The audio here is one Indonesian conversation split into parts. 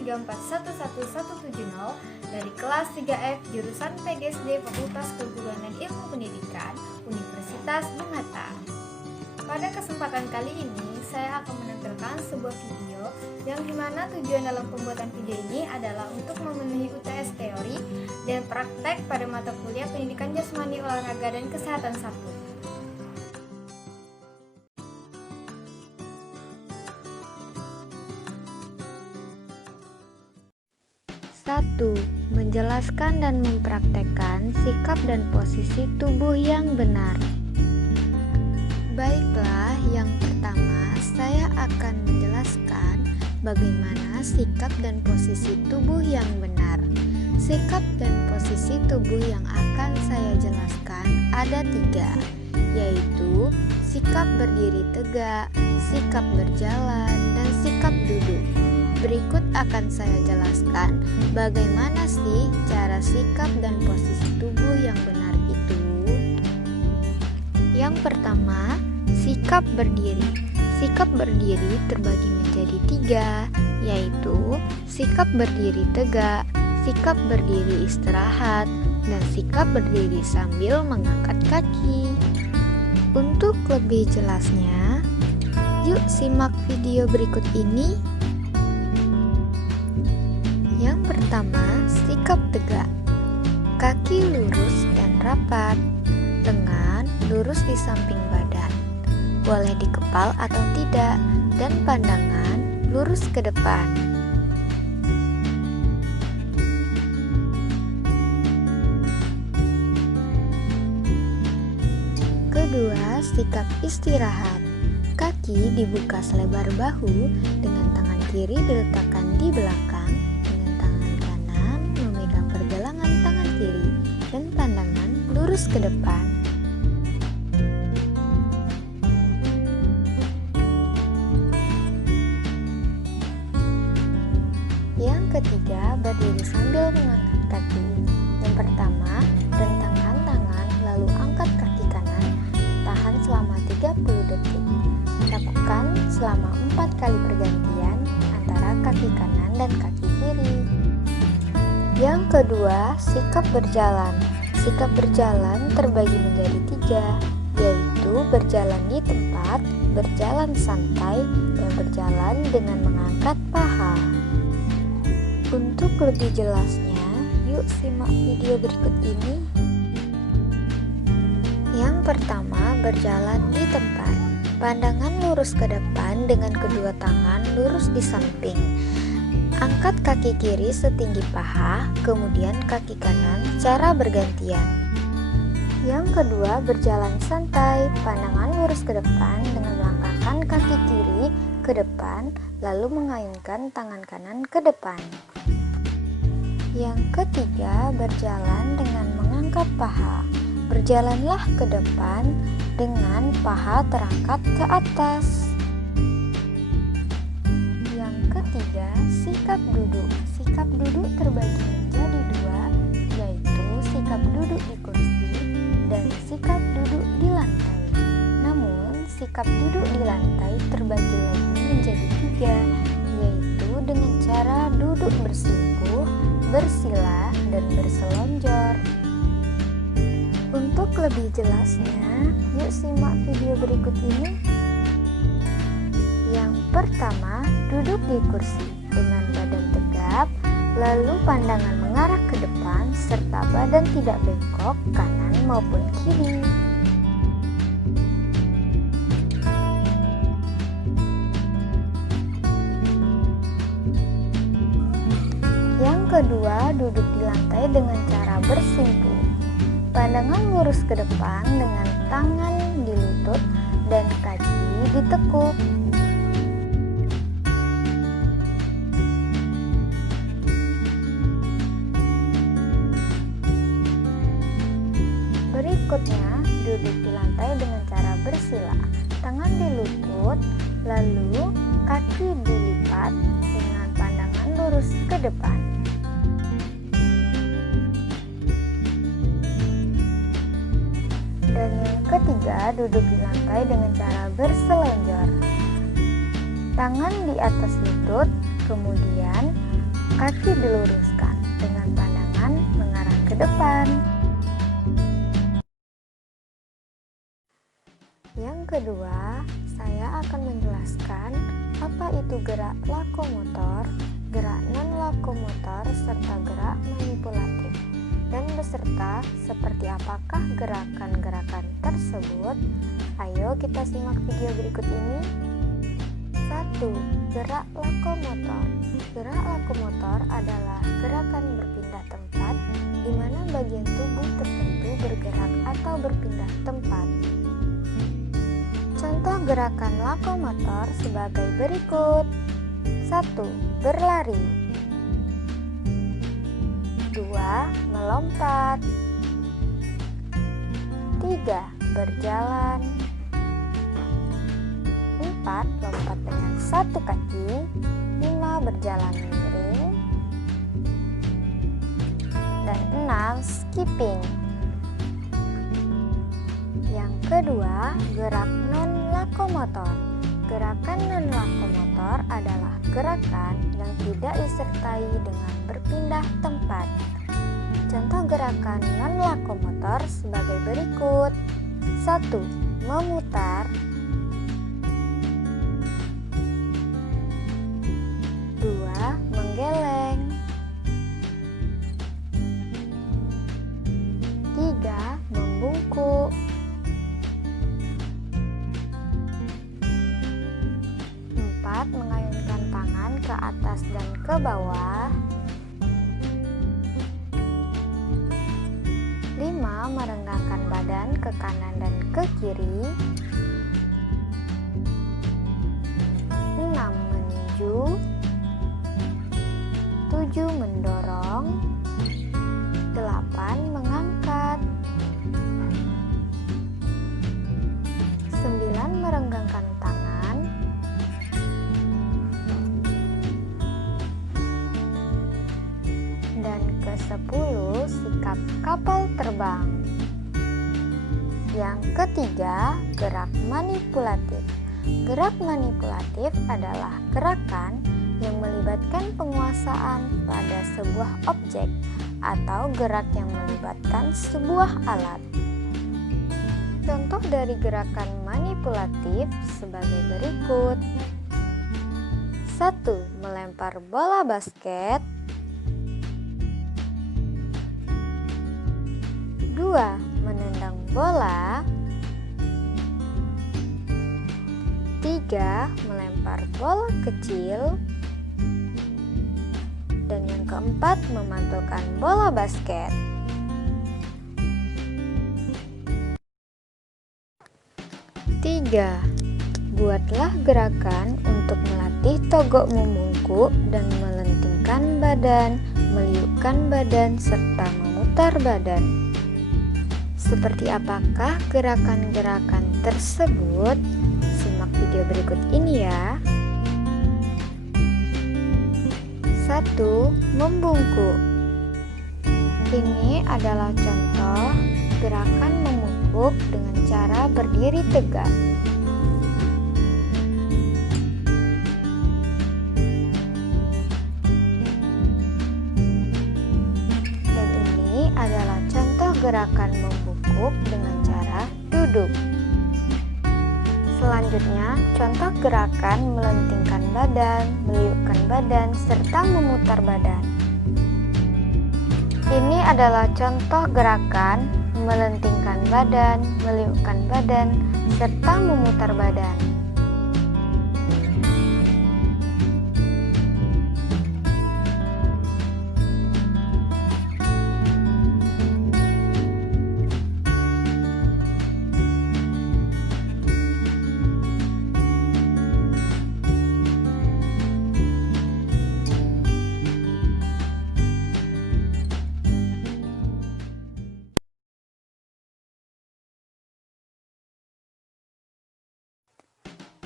1341170 dari kelas 3F jurusan PGSD Fakultas Keguruan dan Ilmu Pendidikan Universitas Bung Hatta. Pada kesempatan kali ini, saya akan menampilkan sebuah video yang dimana tujuan dalam pembuatan video ini adalah untuk memenuhi UTS teori dan praktek pada mata kuliah Pendidikan Jasmani, Olahraga, dan Kesehatan 1. 1. Menjelaskan dan mempraktekkan sikap dan posisi tubuh yang benar. Baiklah, yang pertama saya akan menjelaskan bagaimana sikap dan posisi tubuh yang benar. Sikap dan posisi tubuh yang akan saya jelaskan ada 3, yaitu sikap berdiri tegak, sikap berjalan, dan sikap duduk. Berikut akan saya jelaskan bagaimana sih cara sikap dan posisi tubuh yang benar itu. Yang pertama, sikap berdiri. Sikap berdiri terbagi menjadi 3, yaitu sikap berdiri tegak, sikap berdiri istirahat, dan sikap berdiri sambil mengangkat kaki. Untuk lebih jelasnya, yuk simak video berikut ini. Yang pertama, sikap tegak. Kaki lurus dan rapat, lengan lurus di samping badan, boleh dikepal atau tidak, dan pandangan lurus ke depan. Kedua, sikap istirahat. Kaki dibuka selebar bahu, dengan tangan kiri diletakkan di belakang, dan pandangan lurus ke depan. Yang ketiga, berdiri sambil mengangkat kaki. Yang pertama, rentangkan tangan lalu angkat kaki kanan, tahan selama 30 detik. Lakukan selama 4 kali pergantian antara kaki kanan dan kaki kiri. Yang kedua, sikap berjalan. Sikap berjalan terbagi menjadi 3, yaitu berjalan di tempat, berjalan santai, dan berjalan dengan mengangkat paha. Untuk lebih jelasnya, yuk simak video berikut ini. Yang pertama, berjalan di tempat. Pandangan lurus ke depan dengan kedua tangan lurus di samping. Angkat kaki kiri setinggi paha, kemudian kaki kanan secara bergantian. Yang kedua, berjalan santai, pandangan lurus ke depan dengan melangkahkan kaki kiri ke depan, lalu mengayunkan tangan kanan ke depan. Yang ketiga, berjalan dengan mengangkat paha. Berjalanlah ke depan dengan paha terangkat ke atas. Ketiga, sikap duduk. Sikap duduk terbagi menjadi 2, yaitu sikap duduk di kursi dan sikap duduk di lantai. Namun, sikap duduk di lantai terbagi lagi menjadi 3, yaitu dengan cara duduk bersimpuh, bersila, dan berselonjor. Untuk lebih jelasnya, yuk simak video berikut ini. Yang pertama, duduk di kursi dengan badan tegap, lalu pandangan mengarah ke depan serta badan tidak bengkok kanan maupun kiri. Yang kedua, duduk di lantai dengan cara bersimpuh. Pandangan lurus ke depan dengan tangan di lutut dan kaki ditekuk. Berikutnya, duduk di lantai dengan cara bersila. Tangan di lutut, lalu kaki dilipat dengan pandangan lurus ke depan. Dan yang ketiga, duduk di lantai dengan cara berselonjor. Tangan di atas lutut, kemudian kaki diluruskan dengan pandangan mengarah ke depan. Yang kedua, saya akan menjelaskan apa itu gerak lokomotor, gerak non-lokomotor, serta gerak manipulatif, dan beserta seperti apakah gerakan-gerakan tersebut. Ayo kita simak video berikut ini. 1. Gerak lokomotor. Gerak lokomotor adalah gerakan berpindah tempat di mana bagian tubuh tertentu bergerak atau berpindah tempat. Contoh gerakan lokomotor sebagai berikut. 1. Berlari. 2. Melompat. 3. Berjalan. 4. Lompat dengan satu kaki. 5. Berjalan miring. Dan 6. Skipping. Yang kedua, gerak non-lokomotor. Gerakan non-lokomotor adalah gerakan yang tidak disertai dengan berpindah tempat. Contoh gerakan non-lokomotor sebagai berikut. 1. Memutar. 2. Menggeleng. 3. Membungkuk. 4. Mengayunkan tangan ke atas dan ke bawah. 5. Merenggangkan badan ke kanan dan ke kiri. 6. Meninju. 7. Mendorong. 8. Mengangkat. 9. Merenggangkan tangan. 10. Sikap kapal terbang. Yang ketiga, gerak manipulatif. Gerak manipulatif adalah gerakan yang melibatkan penguasaan pada sebuah objek atau gerak yang melibatkan sebuah alat. Contoh dari gerakan manipulatif sebagai berikut. 1. Melempar bola basket. 2. Menendang bola. 3. Melempar bola kecil. Dan yang keempat, memantulkan bola basket. 3. Buatlah gerakan untuk melatih togok membungkuk dan melentingkan badan, meliukkan badan, serta memutar badan. Seperti apakah gerakan-gerakan tersebut? Simak video berikut ini ya. 1. Membungkuk. Ini adalah contoh gerakan membungkuk dengan cara berdiri tegak. Dan ini adalah contoh gerakan membungkuk dengan cara duduk. Selanjutnya, contoh gerakan melentingkan badan, meliukkan badan, serta memutar badan. Ini adalah contoh gerakan melentingkan badan, meliukkan badan, serta memutar badan.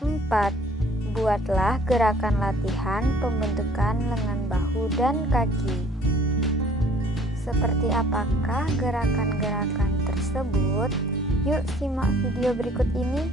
Empat, buatlah gerakan latihan pembentukan lengan bahu dan kaki. Seperti apakah gerakan-gerakan tersebut? Yuk simak video berikut ini.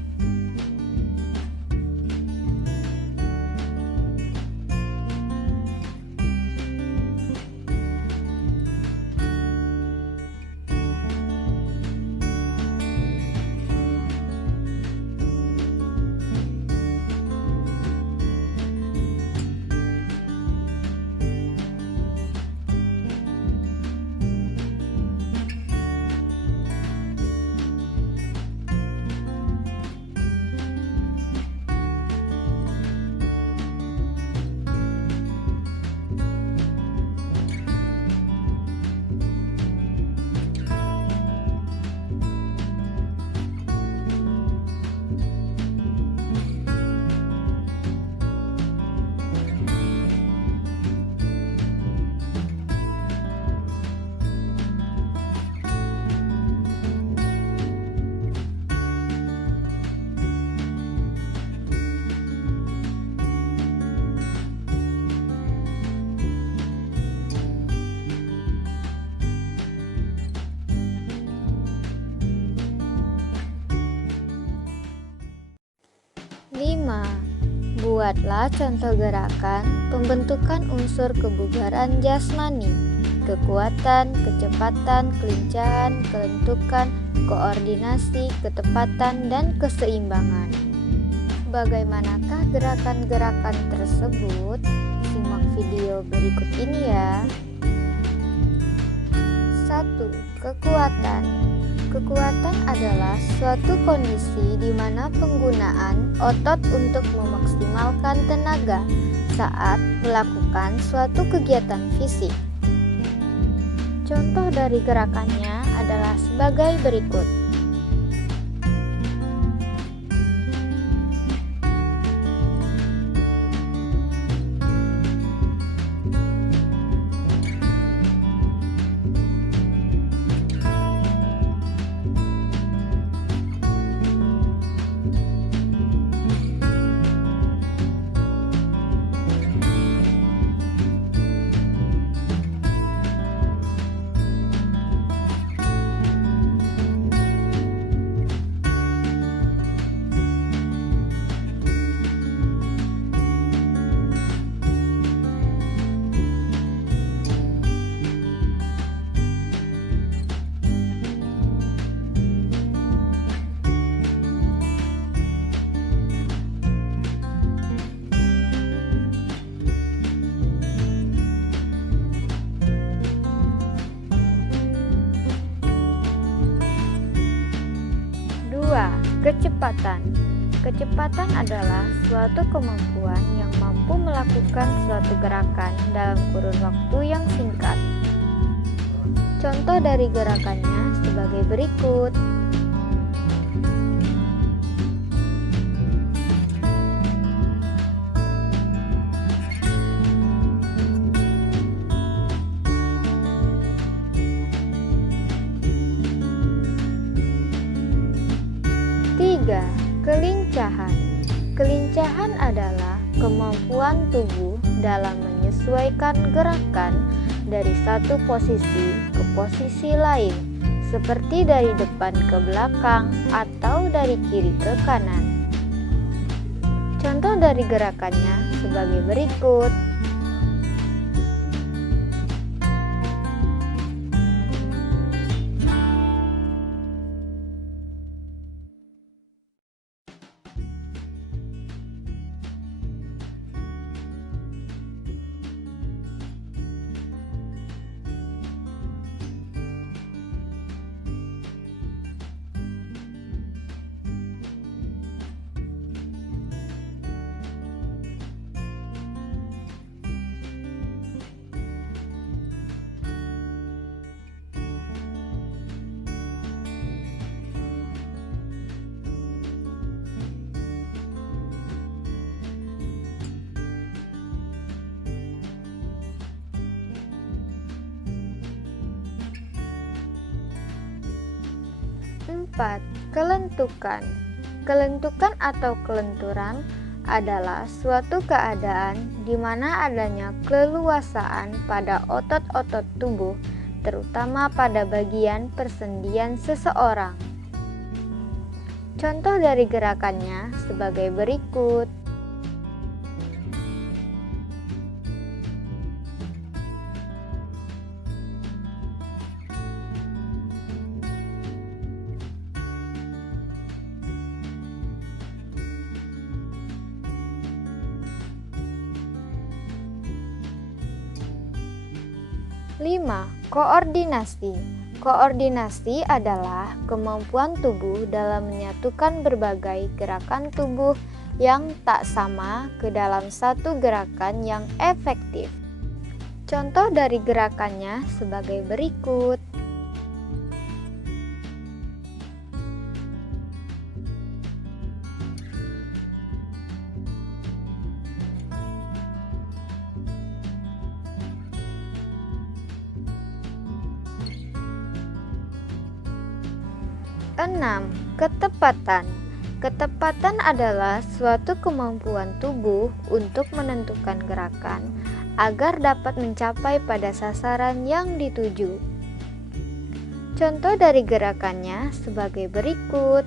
5. Buatlah contoh gerakan pembentukan unsur kebugaran jasmani, kekuatan, kecepatan, kelincahan, kelentukan, koordinasi, ketepatan, dan keseimbangan. Bagaimanakah gerakan-gerakan tersebut? Simak video berikut ini ya. 1. Kekuatan. Kekuatan adalah suatu kondisi di mana penggunaan otot untuk memaksimalkan tenaga saat melakukan suatu kegiatan fisik. Contoh dari gerakannya adalah sebagai berikut. Kecepatan. Kecepatan adalah suatu kemampuan yang mampu melakukan suatu gerakan dalam kurun waktu yang singkat. Contoh dari gerakannya sebagai berikut. Kelincahan. Kelincahan adalah kemampuan tubuh dalam menyesuaikan gerakan dari satu posisi ke posisi lain, seperti dari depan ke belakang atau dari kiri ke kanan. Contoh dari gerakannya sebagai berikut. 4. Kelentukan. Kelentukan atau kelenturan adalah suatu keadaan di mana adanya keleluasaan pada otot-otot tubuh, terutama pada bagian persendian seseorang. Contoh dari gerakannya sebagai berikut. Lima, koordinasi. Koordinasi adalah kemampuan tubuh dalam menyatukan berbagai gerakan tubuh yang tak sama ke dalam satu gerakan yang efektif. Contoh dari gerakannya sebagai berikut. Enam, ketepatan. Ketepatan adalah suatu kemampuan tubuh untuk menentukan gerakan agar dapat mencapai pada sasaran yang dituju. Contoh dari gerakannya sebagai berikut.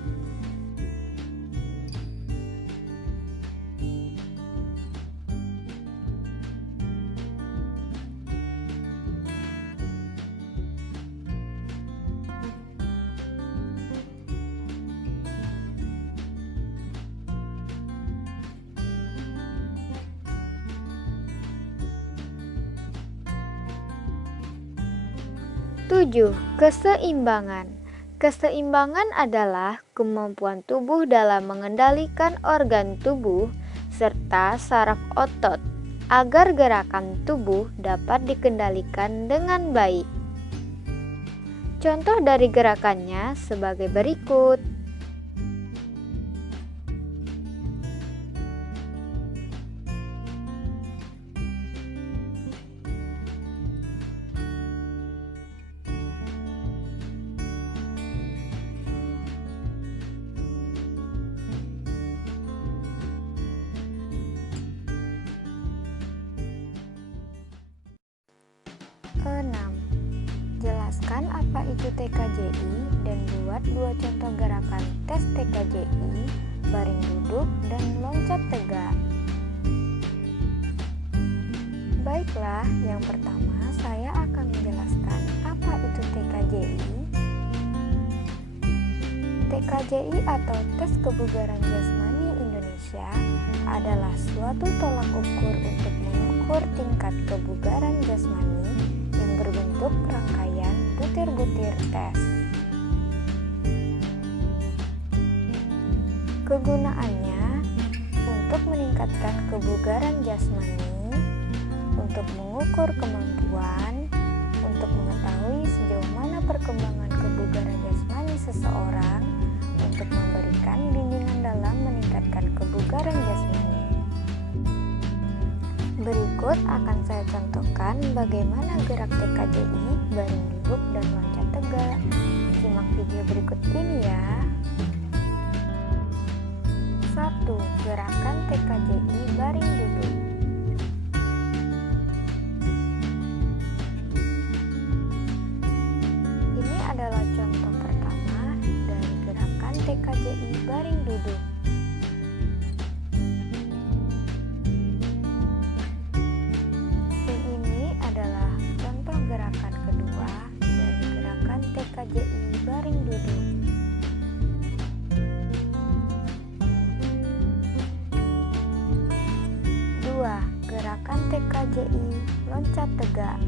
7. Keseimbangan. Keseimbangan adalah kemampuan tubuh dalam mengendalikan organ tubuh serta saraf otot agar gerakan tubuh dapat dikendalikan dengan baik. Contoh dari gerakannya sebagai berikut. Enam. Jelaskan apa itu TKJI dan buat 2 contoh gerakan tes TKJI, baring duduk dan loncat tegak. Baiklah, yang pertama saya akan menjelaskan apa itu TKJI. TKJI atau Tes Kebugaran Jasmani Indonesia adalah suatu tolak ukur untuk mengukur tingkat kebugaran jasmani yang berbentuk rangkaian butir-butir tes. Kegunaannya untuk meningkatkan kebugaran jasmani, untuk mengukur kemampuan, untuk mengetahui sejauh mana perkembangan kebugaran jasmani seseorang, untuk memberikan bimbingan dalam meningkatkan kebugaran jasmani. Berikut akan saya contohkan bagaimana gerak TKJI, baring duduk dan loncat tegak. Simak video berikut ini ya. 1. Gerakan TKJI baring duduk. Ini adalah contoh pertama dari gerakan TKJI baring duduk. Dan ini adalah contoh gerakan kedua dari gerakan TKJI baring duduk. 2. Gerakan TKJI loncat tegak.